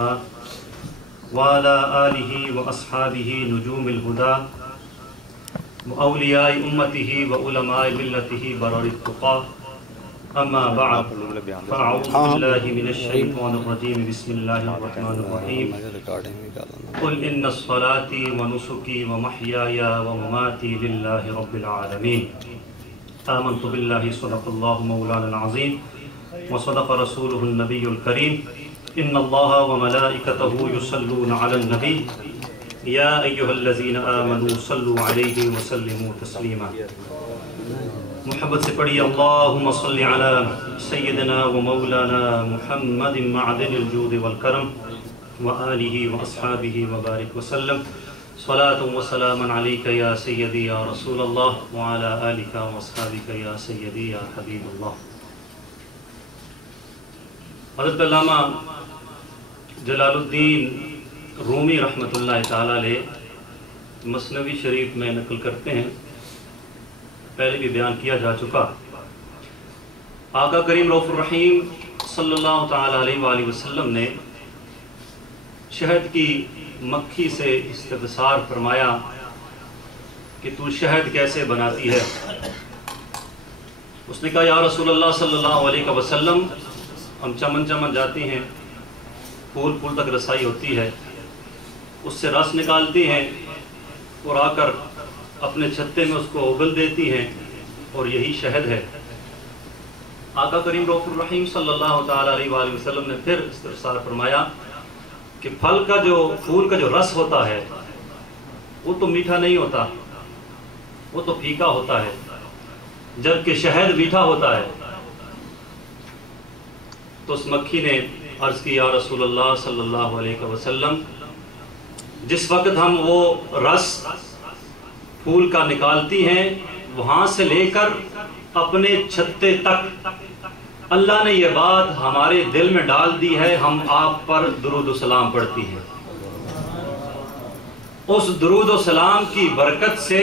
وعلى آله وأصحابه نجوم الهدى وأولياء أمته وعلماء ملته برر التقى أما بعد فأعوذ بالله من الشيطان الرجيم بسم الله الرحمن الرحيم قل إن الصلاة ونسكي ومحياي ومماتي لله رب العالمين آمنت بالله صدق الله مولانا العظيم وصدق رسوله النبي الكريم إن الله وملائكته يصلون على النبي يا أيها الذين آمنوا صلوا عليه وسلموا تسليما محبت سے پڑھی اللهم صل على سيدنا ومولانا محمد معدن الجود والكرم وآله وأصحابه وبارك وسلم صلاة وسلاما عليك يا سيدي يا رسول الله وعلى آلك وأصحابك يا سيدي يا حبيب الله. حضرت علامہ جلال الدین رومی رحمۃ اللہ تعالیٰ علیہ مثنوی شریف میں نقل کرتے ہیں، پہلے بھی بیان کیا جا چکا، آقا کریم رؤوف الرحیم صلی اللہ تعالیٰ علیہ وآلہ وسلم نے شہد کی مکھی سے استفسار فرمایا کہ تو شہد کیسے بناتی ہے؟ اس نے کہا یا رسول اللہ صلی اللہ علیہ وسلم، ہم چمن چمن جاتے ہیں، پھول پھول تک رسائی ہوتی ہے، اس سے رس نکالتی ہیں اور آ کر اپنے چھتے میں اس کو اگل دیتی ہیں اور یہی شہد ہے. آقا کریم رؤوف الرحیم صلی اللہ تعالیٰ علیہ وآلہ وسلم نے پھر استفسار فرمایا کہ پھول کا جو رس ہوتا ہے وہ تو میٹھا نہیں ہوتا، وہ تو پھیکا ہوتا ہے، جبکہ شہد میٹھا ہوتا ہے. تو اس مکھی نے عرض کی یا رسول اللہ صلی اللہ علیہ وسلم، جس وقت ہم وہ رس پھول کا نکالتی ہیں وہاں سے لے کر اپنے چھتے تک اللہ نے یہ بات ہمارے دل میں ڈال دی ہے، ہم آپ پر درود و سلام پڑھتی ہیں. اس درود و سلام کی برکت سے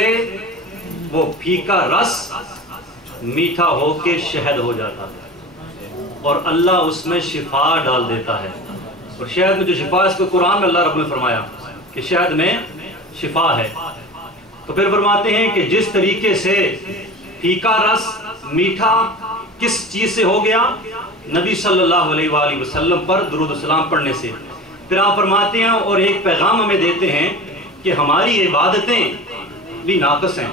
وہ پھیکا رس میٹھا ہو کے شہد ہو جاتا ہے اور اللہ اس میں شفا ڈال دیتا ہے. اور شہد میں جو شفا ہے، اس کو قرآن میں اللہ رب نے فرمایا کہ شہد میں شفا ہے. تو پھر فرماتے ہیں کہ جس طریقے سے پھیکا رس میٹھا کس چیز سے ہو گیا؟ نبی صلی اللہ علیہ وآلہ وسلم پر درود و سلام پڑھنے سے. پھر آپ فرماتے ہیں اور ایک پیغام ہمیں دیتے ہیں کہ ہماری عبادتیں بھی ناقص ہیں.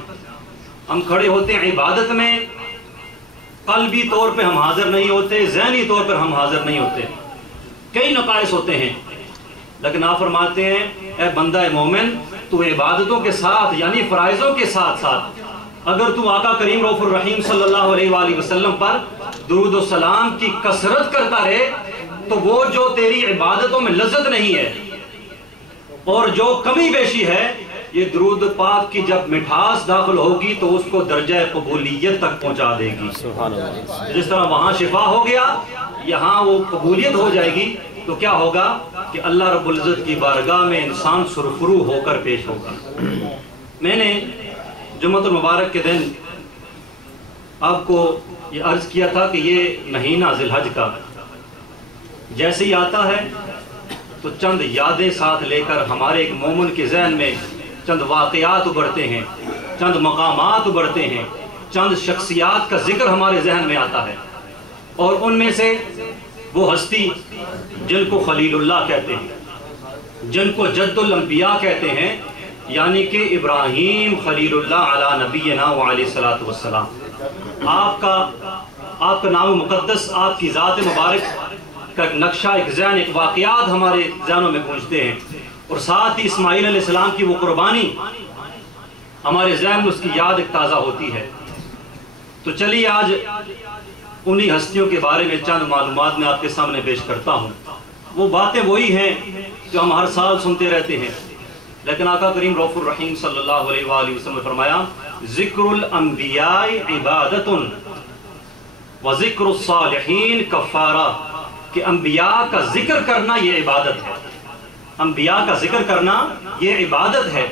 ہم کھڑے ہوتے ہیں عبادت میں، قلبی طور پہ ہم حاضر نہیں ہوتے، ذہنی طور پر ہم حاضر نہیں ہوتے، کئی نقائص ہوتے ہیں. لیکن آپ فرماتے ہیں اے بندہ مومن، تو عبادتوں کے ساتھ یعنی فرائضوں کے ساتھ ساتھ اگر تو آقا کریم رؤوف الرحیم صلی اللہ علیہ وآلہ وسلم پر درود و سلام کی کثرت کرتا رہے تو وہ جو تیری عبادتوں میں لذت نہیں ہے اور جو کمی بیشی ہے، یہ درود پاک کی جب مٹھاس داخل ہوگی تو اس کو درجہ قبولیت تک پہنچا دے گی. جس طرح وہاں شفا ہو گیا، یہاں وہ قبولیت ہو جائے گی. تو کیا ہوگا کہ اللہ رب العزت کی بارگاہ میں انسان سرفرو ہو کر پیش ہوگا. میں نے جمعۃ المبارک کے دن آپ کو یہ عرض کیا تھا کہ یہ مہینہ ذی الحج کا جیسے ہی آتا ہے تو چند یادیں ساتھ لے کر ہمارے ایک مومن کے ذہن میں چند واقعات ابھرتے ہیں، چند مقامات ابھرتے ہیں، چند شخصیات کا ذکر ہمارے ذہن میں آتا ہے. اور ان میں سے وہ ہستی جن کو خلیل اللہ کہتے ہیں، جن کو جد الانبیاء کہتے ہیں، یعنی کہ ابراہیم خلیل اللہ علی نبینا وعلیہ الصلوۃ والسلام. آپ کا نام مقدس، آپ کی ذات مبارک کا ایک نقشہ، ایک ذہن، ایک واقعات ہمارے ذہنوں میں گونجتے ہیں. اور ساتھ ہی اسماعیل علیہ السلام کی وہ قربانی ہمارے ذہن میں اس کی یاد ایک تازہ ہوتی ہے. تو چلیے آج انہی ہستیوں کے بارے میں چند معلومات میں آپ کے سامنے پیش کرتا ہوں. وہ باتیں وہی ہیں جو ہم ہر سال سنتے رہتے ہیں، لیکن آقا کریم رؤوف الرحیم صلی اللہ علیہ وآلہ وسلم نے فرمایا ذکر الانبیاء عبادت و ذکر الصالحین کفارہ، کہ انبیاء کا ذکر کرنا یہ عبادت ہے. انبیاء کا ذکر کرنا یہ عبادت ہے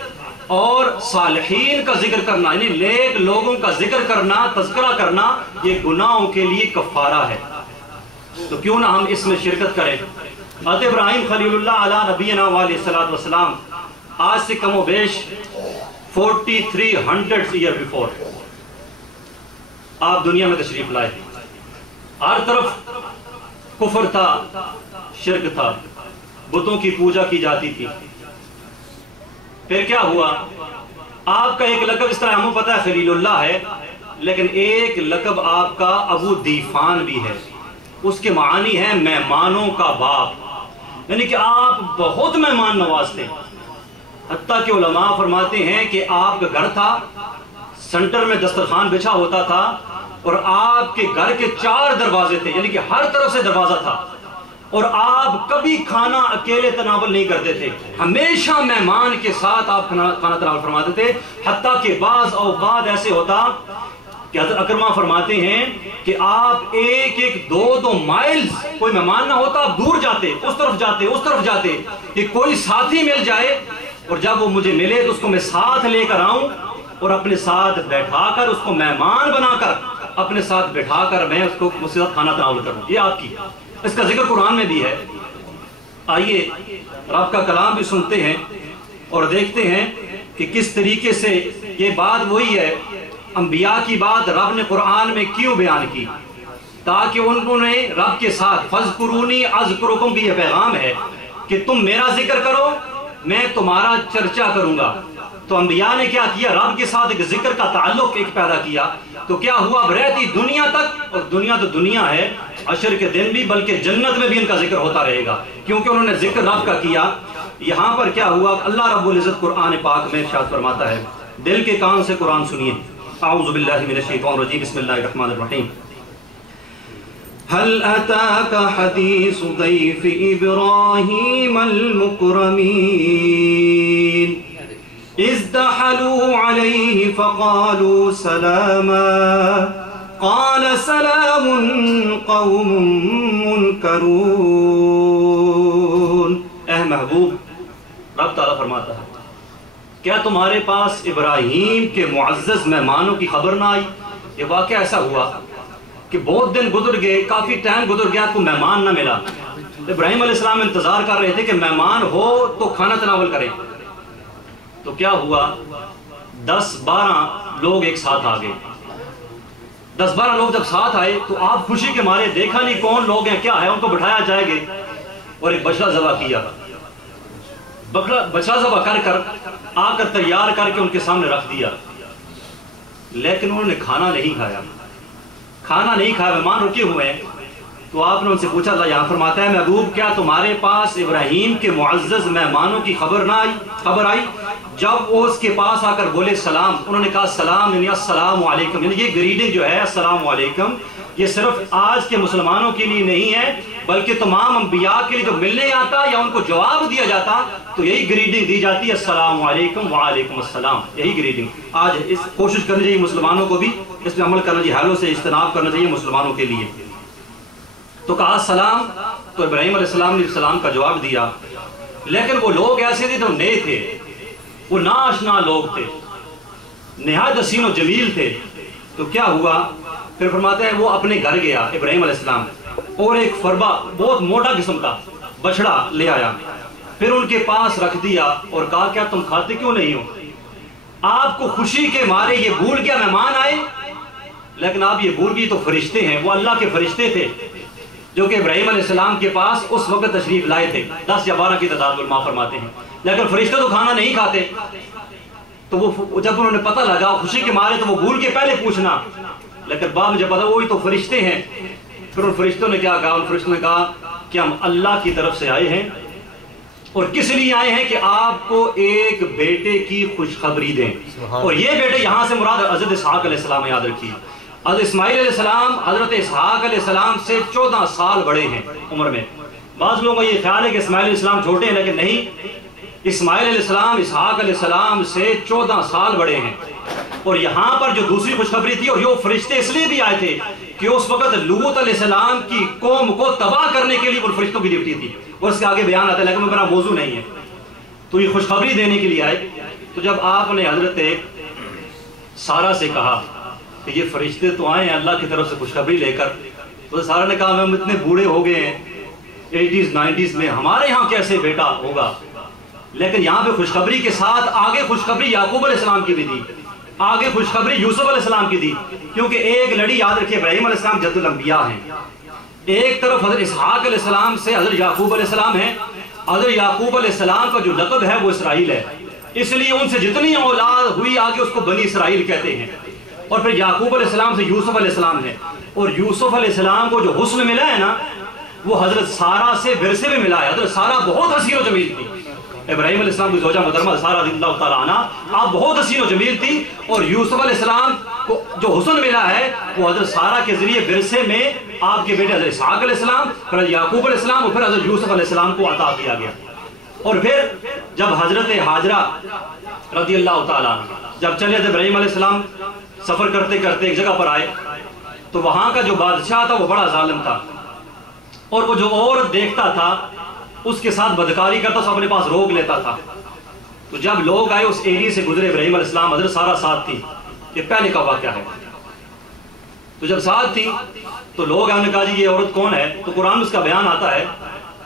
اور صالحین کا ذکر کرنا یعنی نیک لوگوں کا ذکر کرنا، تذکرہ کرنا، یہ گناہوں کے لیے کفارہ ہے. تو کیوں نہ ہم اس میں شرکت کریں. حضرت ابراہیم خلیل اللہ علیہ نبینا علیہ السلام آج سے کم و بیش 4300 ایئر بیفور آپ دنیا میں تشریف لائے. ہر طرف کفر تھا، شرک تھا، بتوں کی پوجا کی جاتی تھی. پھر کیا ہوا؟ آپ کا ایک لقب اس طرح ہمیں پتہ ہے خلیل اللہ ہے، لیکن ایک لقب آپ کا ابو دیفان بھی ہے. اس کے معنی ہے مہمانوں کا باپ، یعنی کہ آپ بہت مہمان نواز تھے. حتیٰ کہ علماء فرماتے ہیں کہ آپ کا گھر تھا، سنٹر میں دسترخوان بچھا ہوتا تھا، اور آپ کے گھر کے 4 دروازے تھے، یعنی کہ ہر طرف سے دروازہ تھا، اور آپ کبھی کھانا اکیلے تناول نہیں کرتے تھے، ہمیشہ مہمان کے ساتھ آپ کھانا تناول فرماتے تھے. حتیٰ کہ بعض اوقات ایسے ہوتا کہ حضرت اکرمہ فرماتے ہیں کہ آپ 1-2 مائل کوئی مہمان نہ ہوتا، آپ دور جاتے، اس طرف جاتے کہ کوئی ساتھی مل جائے، اور جب وہ مجھے ملے تو اس کو میں ساتھ لے کر آؤں اور اپنے ساتھ بیٹھا کر اس کو مہمان بنا کر اپنے ساتھ بٹھا کر میں اس کو مجھ سے کھانا تناول کروں. یہ آپ کی، اس کا ذکر قرآن میں بھی ہے. آئیے رب کا کلام بھی سنتے ہیں اور دیکھتے ہیں کہ کس طریقے سے یہ بات وہی ہے. انبیاء کی بات رب نے قرآن میں کیوں بیان کی؟ تاکہ انہوں نے رب کے ساتھ فَاذْكُرُونِي أَذْكُرُكُمْ کی یہ پیغام ہے کہ تم میرا ذکر کرو، میں تمہارا چرچا کروں گا. تو انبیاء نے کیا کیا؟ رب کے ساتھ ایک ذکر کا تعلق ایک پیدا کیا. تو کیا ہوا؟ اب رہتی دنیا تک، اور دنیا تو دنیا ہے، عشر کے دن بھی، بلکہ جنت میں بھی ان کا ذکر ہوتا رہے گا، کیونکہ انہوں نے ذکر رب کا کیا. یہاں پر کیا ہوا؟ اللہ رب العزت قرآن پاک میں ارشاد فرماتا ہے، دل کے کان سے قرآن سنیے. اعوذ باللہ من الشیطان الرجیم، بسم اللہ الرحمن الرحیم. هل أتاك حديث ضيف إبراهيم المكرمين إذ دخلوا عليه فقالوا سلاما قال سلام قوم منكرون. اے محبوب، رب تعالیٰ فرماتا ہے کیا تمہارے پاس ابراہیم کے معزز مہمانوں کی خبر نہ آئی؟ یہ واقعہ ایسا ہوا کہ بہت دن گزر گئے، کافی ٹائم گزر گیا، کوئی مہمان نہ ملا. ابراہیم علیہ السلام انتظار کر رہے تھے کہ مہمان ہو تو کھانا تناول کریں. تو کیا ہوا؟ 10-12 لوگ ایک ساتھ آ گئے. 10-12 لوگ جب ساتھ آئے تو آپ خوشی کے مارے دیکھا نہیں کون لوگ ہیں، کیا ہے، ان کو بٹھایا جائے گے اور ایک بچڑا ذبح کیا. بچڑا ذبح کر آ کر تیار کر کے ان کے سامنے رکھ دیا، لیکن انہوں نے کھانا نہیں کھایا. مہمان رکے ہوئے ہیں. تو آپ نے ان سے پوچھا، اللہ یہاں فرماتا ہے محبوب کیا تمہارے پاس ابراہیم کے معزز مہمانوں کی خبر آئی؟ جب وہ اس کے پاس آ کر بولے سلام، انہوں نے کہا سلام یعنی السلام علیکم، یعنی یہ گریڈنگ جو ہے السلام علیکم، یہ صرف آج کے مسلمانوں کے لیے نہیں ہے، بلکہ تمام انبیاء کے لیے جو ملنے آتا یا ان کو جواب دیا جاتا تو یہی گریڈنگ دی جاتی ہے، السلام علیکم وعلیکم السلام. یہی گریڈنگ آج اس کوشش کرنی چاہیے مسلمانوں کو بھی، اس میں عمل کرنا چاہیے، حالوں سے اجتناب کرنا چاہیے مسلمانوں کے لیے. تو کہا سلام، تو ابراہیم علیہ السلام نے سلام کا جواب دیا. لیکن وہ لوگ ایسے تھے جو نئے تھے، وہ ناآشنا لوگ تھے، نہایت حسین و جمیل تھے. تو کیا ہوا؟ پھر فرماتے ہیں وہ اپنے گھر گیا ابراہیم علیہ السلام، اور ایک فربا بہت موٹا قسم کا بچڑا لے آیا، پھر ان کے پاس رکھ دیا اور کہا کیا تم کھاتے کیوں نہیں ہو؟ آپ کو خوشی کے مارے یہ بھول گیا مہمان آئے، لیکن آپ یہ بھول گئی تو فرشتے ہیں، وہ اللہ کے فرشتے تھے جو کہ ابراہیم علیہ السلام کے پاس اس وقت تشریف لائے تھے. 10 یا 12 کی تعداد علماء فرماتے ہیں، لیکن فرشتے تو کھانا نہیں کھاتے. تو وہ جب انہوں نے پتہ لگا خوشی کے مارے تو وہ بھول کے پہلے پوچھنا، لیکن بعد میں جب پتا وہی تو فرشتے ہیں. پھر ان فرشتوں نے کیا کہا؟ ان فرشتوں نے کہا کہ ہم اللہ کی طرف سے آئے ہیں، اور کس لیے آئے ہیں کہ آپ کو ایک بیٹے کی خوشخبری دیں. اور یہ بیٹے یہاں سے مراد حضرت اسحاق علیہ السلام، یاد رکھیے. حضرت اسماعیل علیہ السلام حضرت اسحاق علیہ السلام سے 14 سال بڑے ہیں عمر میں. بعض لوگوں کا یہ خیال ہے کہ اسماعیل علیہ السلام چھوٹے ہیں، لیکن نہیں، اسماعیل علیہ السلام اسحاق علیہ السلام سے 14 سال بڑے ہیں. اور یہاں پر جو دوسری خوشخبری تھی، اور یہ فرشتے اس لیے بھی آئے تھے کہ اس وقت لوط علیہ السلام کی قوم کو تباہ کرنے کے لیے ان فرشتوں کی ڈیوٹی تھی، اور اس کے آگے بیان آتا ہے، لیکن میرا موضوع نہیں ہے. تو یہ خوشخبری دینے کے لیے آئے. تو جب آپ نے حضرت سارہ سے کہا کہ یہ فرشتے تو آئے ہیں اللہ کی طرف سے خوشخبری لے کر، تو سارہ نے کہا ہم اتنے بوڑھے ہو گئے ہیں 80s 90s میں ہمارے ہاں کیسے بیٹا ہوگا، لیکن یہاں پہ خوشخبری کے ساتھ آگے خوشخبری یعقوب علیہ السلام کی بھی دی، آگے خوشخبری یوسف علیہ السلام کی دی، کیونکہ ایک لڑی یاد رکھیے ابراہیم علیہ السلام جد الانبیاء ہیں، ایک طرف حضرت اسحاق علیہ السلام سے حضرت یعقوب علیہ السلام ہیں، حضرت یعقوب علیہ السلام کا جو لقب ہے وہ اسرائیل ہے، اس لیے ان سے جتنی اولاد ہوئی آگے اس کو بنی اسرائیل کہتے ہیں، اور پھر یعقوب علیہ السلام سے یوسف علیہ السلام ہے، اور یوسف علیہ السلام کو جو حسن ملا ہے نا وہ حضرت سارہ سے ورثے میں ملا ہے، حضرت سارہ بہت حسین و جمیل تھی، ابراہیم علیہ السلام کی زوجہ محترمہ سارہ رضی اللہ تعالیٰ عنہ آپ بہت حسین و جمیل تھی، اور یوسف علیہ السلام کو جو حسن ملا ہے وہ حضرت سارہ کے ذریعے ورثے میں آپ کے بیٹے حضرت اسحاق علیہ السلام، پھر حضرت یعقوب علیہ السلام اور پھر حضرت یوسف علیہ السلام کو عطا کیا گیا۔ اور پھر جب حضرت ہاجرہ رضی اللہ تعالیٰ جب چلے حضرت ابراہیم علیہ السلام سفر کرتے کرتے ایک جگہ پر آئے تو وہاں کا جو بادشاہ تھا وہ بڑا ظالم تھا، اور وہ جو عورت دیکھتا تھا اس کے ساتھ بدکاری کرتا اس اپنے پاس روک لیتا تھا۔ تو جب لوگ آئے اس ایریے سے گزرے ابراہیم علیہ السلام، حضرت سارہ ساتھ تھی، یہ پہلے کا واقعہ ہے، تو جب ساتھ تھی تو لوگ نے کہا جی یہ عورت کون ہے، تو قرآن میں اس کا بیان آتا ہے،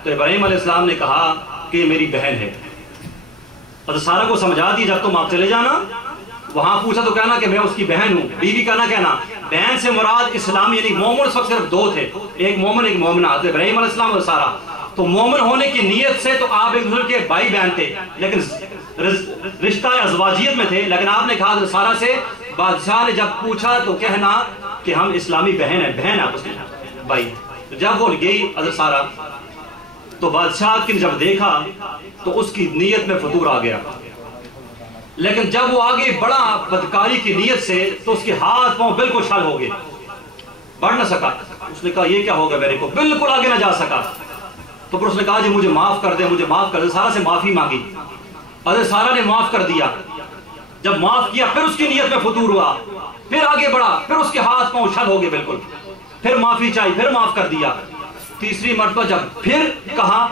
تو ابراہیم علیہ السلام نے کہا کہ یہ میری بہن ہے۔ حضرت سارہ کو سمجھا دی جب تم آپ چلے جانا، وہاں پوچھا تو کہنا کہ میں اس کی بہن ہوں، بیوی کا نہ کہنا، بہن سے مراد اسلام یعنی مومن اس وقت صرف دو تھے، ایک مومن ایک مومنہ، حضرت ابراہیم علیہ السلام اور سارہ، تو مومن ہونے کی نیت سے تو آپ ایک دوسرے کے بھائی بہن تھے، لیکن رشتہ ازواجیت میں تھے، لیکن آپ نے کہا حضرت سارہ سے، بادشاہ نے جب پوچھا تو کہنا کہ ہم اسلامی بہن ہیں، بہن ہے اس کی بھائی۔ جب وہ گئی حضرت سارہ تو بادشاہ نے جب دیکھا تو اس کی نیت میں فتور آ گیا، لیکن جب وہ آگے بڑا بدکاری کی نیت سے تو اس کے ہاتھ پاؤں بالکل شل ہو گئے، بڑھ نہ سکا۔ اس نے کہا یہ کیا ہوگا میرے کو، بالکل آگے نہ جا سکا۔ تو پھر اس نے کہا جی مجھے معاف کر دے، مجھے معاف کر دے، سارہ سے معافی مانگی، حضرت سارہ نے معاف کر دیا۔ جب معاف کیا پھر اس کی نیت میں فتور ہوا، پھر آگے بڑھا، پھر اس کے ہاتھ پاؤں شل ہو گئے بالکل، پھر معافی چاہی، پھر معاف کر دیا۔ تیسری مرتبہ جب پھر کہا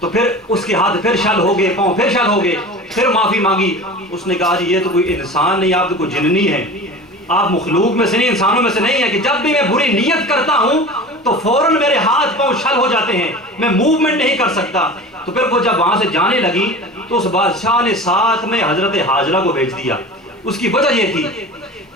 تو پھر اس کے ہاتھ پھر شل ہو گئے، پاؤں پھر شل ہو گئے، پھر معافی مانگی۔ اس نے کہا جی یہ تو کوئی انسان نہیں، آپ تو کوئی جننی ہے، آپ مخلوق میں سے نہیں، انسانوں میں سے نہیں ہے کہ جب بھی میں بری نیت کرتا ہوں تو فوراً میرے ہاتھ پاؤں شل ہو جاتے ہیں، میں موومنٹ نہیں کر سکتا۔ تو پھر وہ جب وہاں سے جانے لگی تو اس بادشاہ نے ساتھ میں حضرت ہاجرہ کو بھیج دیا۔ اس کی وجہ یہ تھی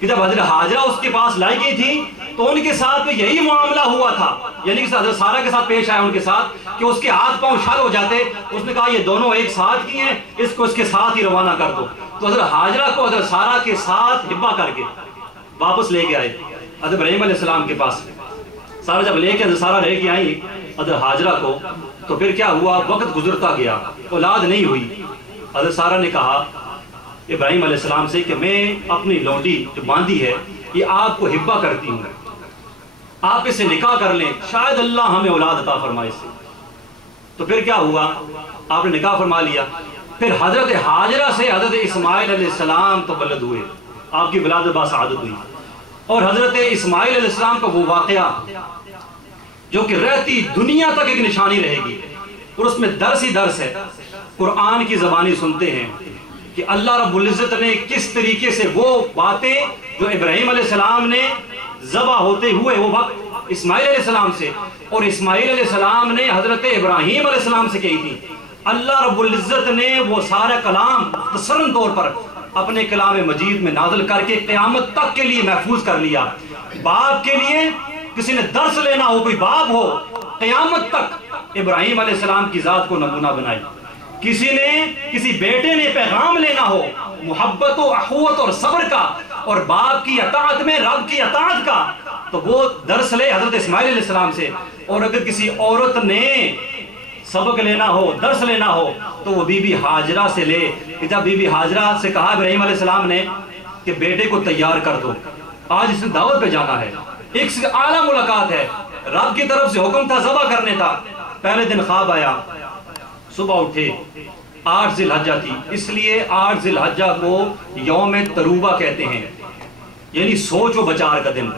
کہ جب حضرت ہاجرہ اس کے پاس لائی گئی تھی تو ان کے ساتھ بھی یہی معاملہ ہوا تھا، یعنی کہ حضرت سارہ کے ساتھ پیش آیا ان کے ساتھ کہ اس کے ہاتھ پاؤں شل ہو جاتے۔ اس نے کہا یہ دونوں ایک ساتھ کی ہیں، اس کو اس کے ساتھ ہی روانہ کر دو۔ تو حضرت ہاجرہ کو حضرت سارہ کے ساتھ ہبا کر کے واپس لے کے آئے حضرت ابراہیم علیہ السلام کے پاس۔ سارہ جب لے کے حضرت سارہ لے کے آئی حضرت ہاجرہ کو تو پھر کیا ہوا، وقت گزرتا گیا، اولاد نہیں ہوئی۔ حضرت سارہ نے کہا ابراہیم علیہ السلام سے کہ میں اپنی لونڈی جو باندھی ہے یہ آپ کو ہبا کرتی ہوں، آپ اسے نکاح کر لیں، شاید اللہ ہمیں اولاد عطا فرمائے سے۔ تو پھر کیا ہوا، آپ نے نکاح فرما لیا۔ پھر حضرت ہاجرہ سے حضرت اسماعیل علیہ السلام تولد ہوئے، آپ کی ولادت باسعادت ہوئی۔ اور حضرت اسماعیل علیہ السلام کا وہ واقعہ جو کہ رہتی دنیا تک ایک نشانی رہے گی، اور اس میں درس ہی درس ہے۔ قرآن کی زبانی سنتے ہیں کہ اللہ رب العزت نے کس طریقے سے وہ باتیں جو ابراہیم علیہ السلام نے ذبح ہوتے ہوئے وہ وقت اسماعیل علیہ السلام سے، اور اسماعیل علیہ السلام نے حضرت ابراہیم علیہ السلام سے کہی تھی، اللہ رب العزت نے وہ سارا کلام مختصراً طور پر اپنے کلام مجید میں نازل کر کے قیامت تک کے لیے محفوظ کر لیا۔ باپ کے لیے کسی نے درس لینا ہو، کوئی باپ ہو، قیامت تک ابراہیم علیہ السلام کی ذات کو نمونہ بنائی۔ کسی بیٹے نے پیغام لینا ہو محبت و اخوت اور صبر کا اور باپ کی اطاعت میں رب کی اطاعت کا، تو وہ درس لے حضرت اسماعیل علیہ السلام سے۔ اور اگر کسی عورت نے سبق لینا ہو، درس لینا ہو، تو وہ بی بی ہاجرہ سے لے کہ جب بی بی ہاجرہ سے کہا ابراہیم علیہ السلام نے کہ بیٹے کو تیار کر دو، آج اس نے دعوت پہ جانا ہے، ایک سے اعلیٰ ملاقات ہے، رب کی طرف سے حکم تھا ذبح کرنے کا۔ پہلے دن خواب آیا، صبح اٹھے، 8 ذی الحجہ تھی، اس لیے 8 ذی الحجہ کو یوم تروبہ کہتے ہیں، یعنی سوچ و بچار کا دن۔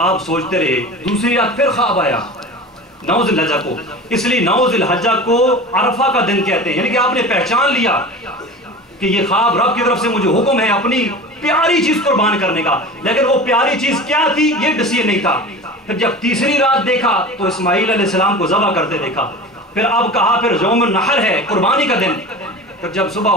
آپ سوچتے رہے، دوسری رات پھر خواب آیا 9 ذی الحجہ کو، اس لیے 9 ذی الحجہ کو عرفہ کا دن کہتے ہیں، یعنی کہ آپ نے پہچان لیا کہ یہ خواب رب کی طرف سے مجھے حکم ہے اپنی پیاری چیز قربان کرنے کا، لیکن وہ پیاری چیز کیا تھی یہ ڈیسیژن نہیں تھا۔ پھر جب تیسری رات دیکھا تو اسماعیل علیہ السلام کو ذبح کرتے دیکھا. پھر اب کہا پھر یوم النحر ہے، قربانی کا دن. پھر جب صبح